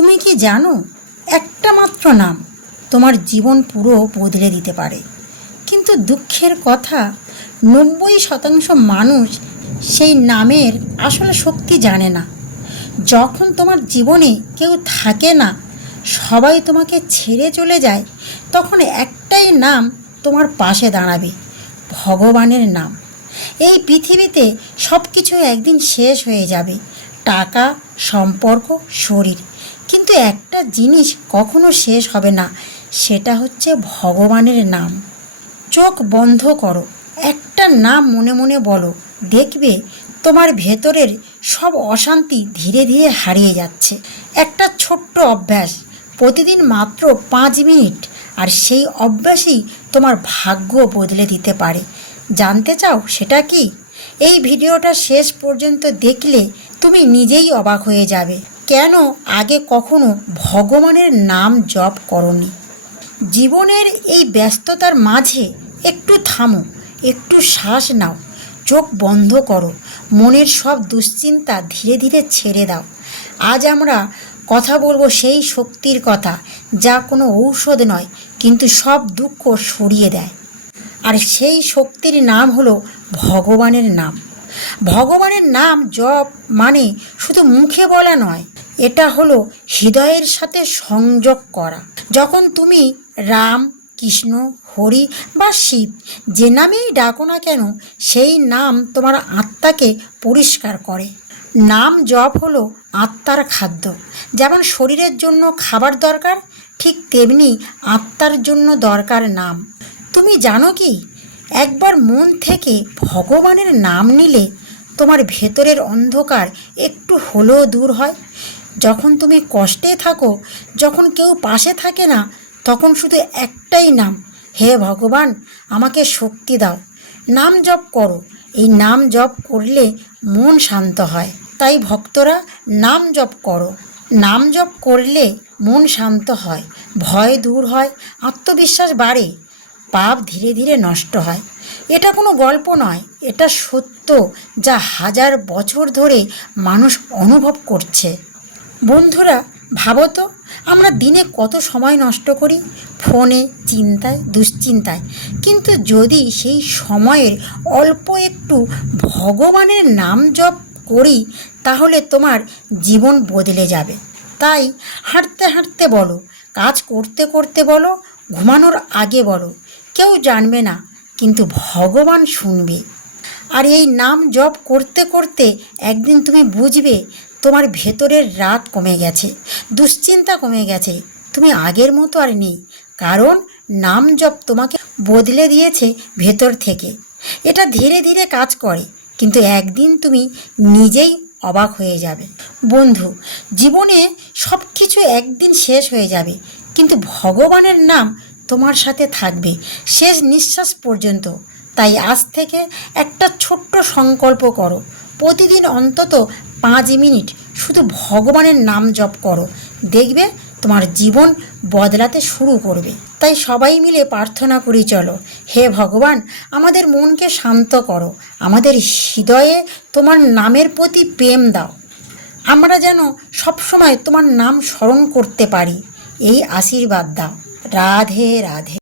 তুমি কি জানো, একটা মাত্র নাম তোমার জীবন পুরো বদলে দিতে পারে। কিন্তু দুঃখের কথা, 90% মানুষ সেই নামের আসলে শক্তি জানে না। যখন তোমার জীবনে কেউ থাকে না, সবাই তোমাকে ছেড়ে চলে যায়, তখন একটাই নাম তোমার পাশে দাঁড়াবে, ভগবানের নাম। এই পৃথিবীতে সব কিছু একদিন শেষ হয়ে যাবে, টাকা, সম্পর্ক, শরীর, কিন্তু একটা জিনিস কখনো শেষ হবে না, সেটা হচ্ছে ভগবানের নাম। চোখ বন্ধ করো, একটা নাম মনে মনে বলো, দেখবে তোমার ভেতরের সব অশান্তি ধীরে ধীরে হারিয়ে যাচ্ছে। একটা ছোট্ট অভ্যাস, প্রতিদিন মাত্র 5 মিনিট, আর সেই অভ্যাসই তোমার ভাগ্য বদলে দিতে পারে। জানতে চাও সেটা কি? এই ভিডিওটা শেষ পর্যন্ত দেখলে তুমি নিজেই অবাক হয়ে যাবে, কেন আগে কখনো ভগবানের নাম জপ করনি। জীবনের এই ব্যস্ততার মাঝে একটু থামো, একটু শ্বাস নাও, চোখ বন্ধ করো, মনের সব দুশ্চিন্তা ধীরে ধীরে ছেড়ে দাও। আজ আমরা কথা বলবো সেই শক্তির কথা, যা কোনো ঔষধ নয়, কিন্তু সব দুঃখ সরিয়ে দেয়। আর সেই শক্তির নাম হলো ভগবানের নাম। ভগবানের নাম জপ মানে শুধু মুখে বলা নয়, এটা হলো হৃদয়ের সাথে সংযোগ করা। যখন তুমি রাম, কৃষ্ণ, হরি বা শিব যে নামেই ডাকো না কেন, সেই নাম তোমার আত্মাকে পরিষ্কার করে। নাম জপ হলো আত্মার খাদ্য। যেমন শরীরের জন্য খাবার দরকার, ঠিক তেমনি আত্মার জন্য দরকার নাম। তুমি জানো কি, একবার মন থেকে ভগবানের নাম নিলে তোমার ভেতরের অন্ধকার একটু হলেও দূর হয়। যখন তুমি কষ্টে থাকো, যখন কেউ পাশে থাকে না, তখন শুধু একটাই নাম, হে ভগবান, আমাকে শক্তি দাও। নাম জপ করো। এই নাম জপ করলে মন শান্ত হয়। তাই ভক্তরা, নাম জপ করো। নাম জপ করলে মন শান্ত হয়, ভয় দূর হয়, আত্মবিশ্বাস বাড়ে, পাপ ধীরে ধীরে নষ্ট হয়। এটা কোনো গল্প নয়, এটা সত্য, যা হাজার বছর ধরে মানুষ অনুভব করছে। বন্ধুরা, ভাবো তো, আমরা দিনে কত সময় নষ্ট করি ফোনে, চিন্তায়, দুশ্চিন্তায়। কিন্তু যদি সেই সময়ের অল্প একটু ভগবানের নাম জপ করি, তাহলে তোমার জীবন বদলে যাবে। তাই হাঁটতে হাঁটতে বলো, কাজ করতে করতে বলো, ঘুমানোর আগে বলো, কেউ জানবে না, কিন্তু ভগবান শুনবে। আর এই নাম জপ করতে করতে একদিন তুমি বুঝবে তোমার ভেতরের রাগ কমে গেছে, দুশ্চিন্তা কমে গেছে, তুমি আগের মতো আর নেই। কারণ নাম জপ তোমাকে বদলে দিয়েছে ভেতর থেকে। এটা ধীরে ধীরে কাজ করে, কিন্তু একদিন তুমি নিজেই অবাক হয়ে যাবে। বন্ধু, জীবনে সব কিছু একদিন শেষ হয়ে যাবে, কিন্তু ভগবানের নাম তোমার সাথে থাকবে শেষ নিঃশ্বাস পর্যন্ত। তাই আজ থেকে একটা ছোট্ট সংকল্প করো, প্রতিদিন অন্তত 5 মিনিট শুধু ভগবানের নাম জপ করো, দেখবে তোমার জীবন বদলাতে শুরু করবে। তাই সবাই মিলে প্রার্থনা করি, চলো, হে ভগবান, আমাদের মনকে শান্ত করো, আমাদের হৃদয়ে তোমার নামের প্রতি প্রেম দাও, আমরা যেন সবসময় তোমার নাম স্মরণ করতে পারি। এই আশীর্বাদ দাও। রাধে রাধে।